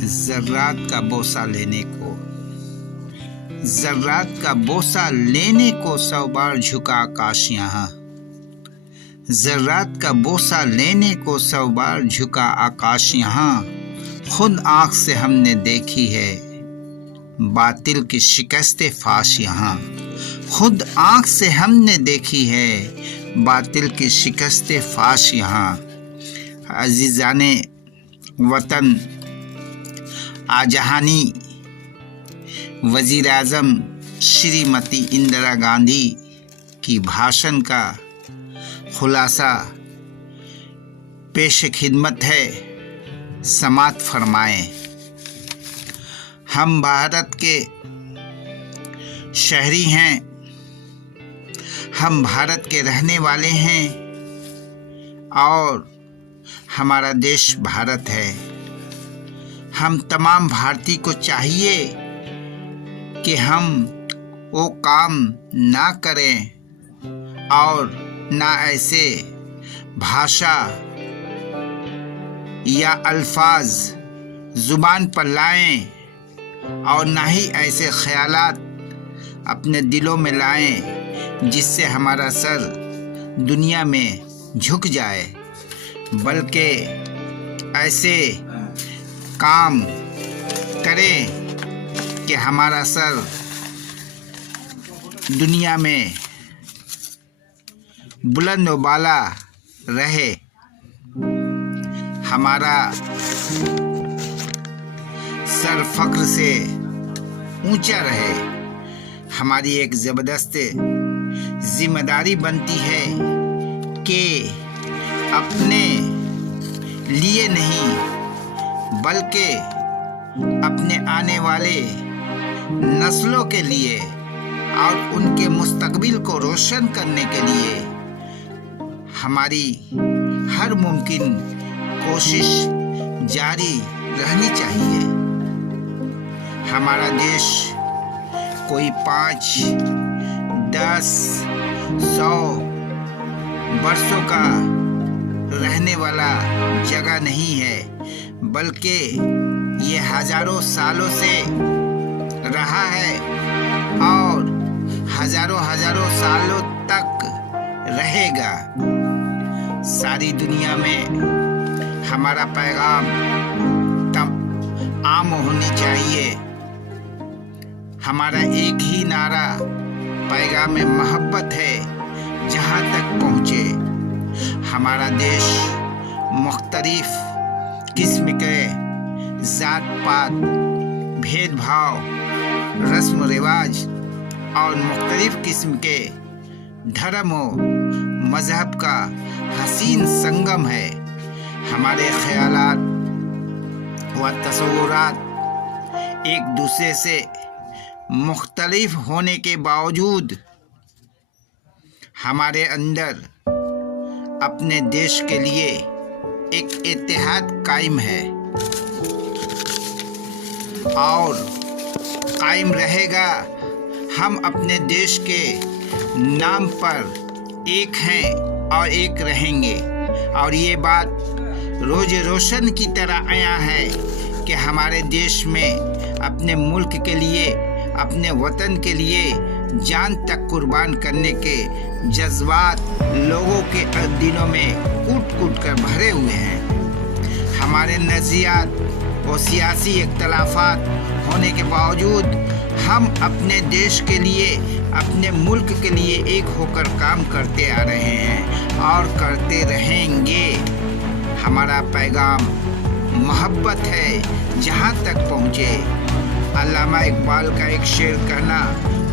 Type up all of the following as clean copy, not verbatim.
ज़र्रात का बोसा लेने को, ज़र्रात का बोसा लेने को 100 बार झुका आकाश यहाँ। ज़र्रात का बोसा लेने को 100 बार झुका आकाश यहाँ। खुद आँख से हमने देखी है बातिल की शिकस्त फाश यहाँ। खुद आँख से हमने देखी है बातिल की शिकस्त फाश यहाँ। अज़ीज़ाने वतन, आजहानी वज़ीर आज़म श्रीमती इंदिरा गांधी की भाषण का खुलासा पेश खिदमत है, समात फरमाएं। हम भारत के शहरी हैं, हम भारत के रहने वाले हैं और हमारा देश भारत है। हम तमाम भारतीय को चाहिए कि हम वो काम ना करें और ना ऐसे भाषा या अल्फाज ज़ुबान पर लाएं और ना ही ऐसे ख़यालात अपने दिलों में लाएं जिससे हमारा सर दुनिया में झुक जाए, बल्कि ऐसे काम करें कि हमारा सर दुनिया में बुलंद व बाला रहे, हमारा सर फ़ख्र से ऊंचा रहे। हमारी एक ज़बरदस्त जिम्मेदारी बनती है कि अपने लिए नहीं बल्कि अपने आने वाले नस्लों के लिए और उनके मुस्तकबिल को रोशन करने के लिए हमारी हर मुमकिन कोशिश जारी रहनी चाहिए। हमारा देश कोई 5, 10, 100 बरसों का रहने वाला जगह नहीं है, बल्कि ये हजारों सालों से रहा है और हजारों सालों तक रहेगा। सारी दुनिया में हमारा पैगाम तब आम होनी चाहिए। हमारा एक ही नारा पैगाम मोहब्बत है, जहाँ तक पहुँचे। हमारा देश मुख्तलिफ किस्म के ज़ात पात, भेदभाव, रस्म रिवाज और मुख्तलिफ किस्म के धर्म व मज़हब का हसीन संगम है। हमारे ख़यालात व तसव्वुरात एक दूसरे से मुख्तलिफ होने के बावजूद हमारे अंदर अपने देश के लिए एक इत्तेहाद कायम है और कायम रहेगा। हम अपने देश के नाम पर एक हैं और एक रहेंगे और ये बात रोज रोशन की तरह आया है कि हमारे देश में अपने मुल्क के लिए, अपने वतन के लिए जान तक कुर्बान करने के जज्बात लोगों के दिलों में कूट कूट कर भरे हुए हैं। हमारे नज़रियात और सियासी इख्तलाफात होने के बावजूद हम अपने देश के लिए, अपने मुल्क के लिए एक होकर काम करते आ रहे हैं और करते रहेंगे। हमारा पैगाम मोहब्बत है, जहाँ तक पहुँचे। अल्लामा इकबाल का एक शेर कहना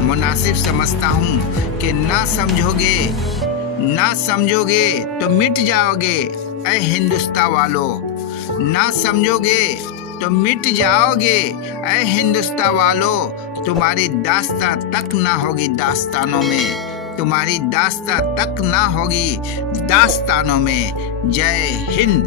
मुनासिब समझता हूँ कि ना समझोगे तो मिट जाओगे ऐ हिंदुस्तान वालों। ना समझोगे तो मिट जाओगे ऐ हिंदुस्तान वालों। तुम्हारी दास्तां तक ना होगी दास्तानों में, तुम्हारी दास्तां तक ना होगी दास्तानों में। जय हिंद।